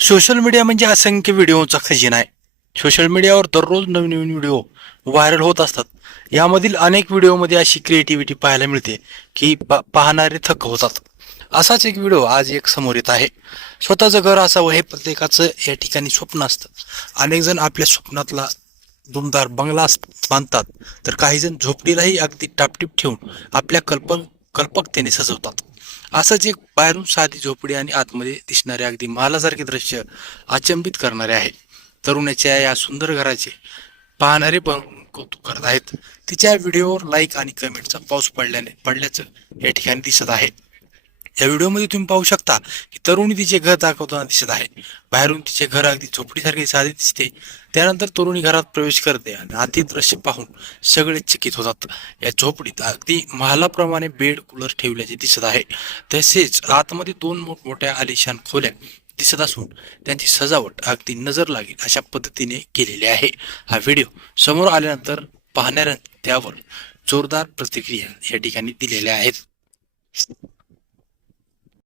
Social media म्हणजे असंख्य व्हिडिओचा खजिना आहे. सोशल मीडियावर दररोज नवीन नवीन व्हिडिओ व्हायरल होत असतात. यामधील अनेक व्हिडिओमध्ये अशी क्रिएटिव्हिटी पाहायला मिळते की पाहणारे थक्क होतात. असाच एक व्हिडिओ आज एक समोर येत आहे. स्वतःचं घर असावं हे प्रत्येकाचं या ठिकाणी स्वप्न असतं. अनेक जण आपल्या स्वप्नातला दुमदार बंगला बांधतात, तर काही जण झोपडीलाही अगदी टापटीप ठेवून आपल्या कल्पकतेने सजवतात. असंच एक बाहेरून साधी झोपडी आणि आतमध्ये दिसणारे अगदी महालासारखे दृश्य अचंबित करणारे आहे. तरुणाच्या या सुंदर घराचे पाहणारे पण कौतुक करत आहेत. तिच्या व्हिडिओवर लाईक आणि कमेंटचा पाऊस पडल्याचं या ठिकाणी दिसत आहे. या व्हिडिओमध्ये तुम्ही पाहू शकता की तरुणी तिचे घर दाखवताना दिसत आहे. बाहेरून तिचे घर अगदी झोपडीसारखे साधे दिसते. त्यानंतर तरुणी घरात प्रवेश करते आणि आतील दृश्य पाहून सगळे चकित होतात. या झोपडीत अगदी महालाप्रमाणे बेड कूलर ठेवल्याचे दिसत आहे. तसेच आतमध्ये दोन मोठमोठ्या आलिशान खोल्या दिसत असून त्यांची सजावट अगदी नजर लागेल अशा पद्धतीने केलेली आहे. हा व्हिडिओ समोर आल्यानंतर पाहणाऱ्या त्यावर जोरदार प्रतिक्रिया या ठिकाणी दिलेल्या आहेत.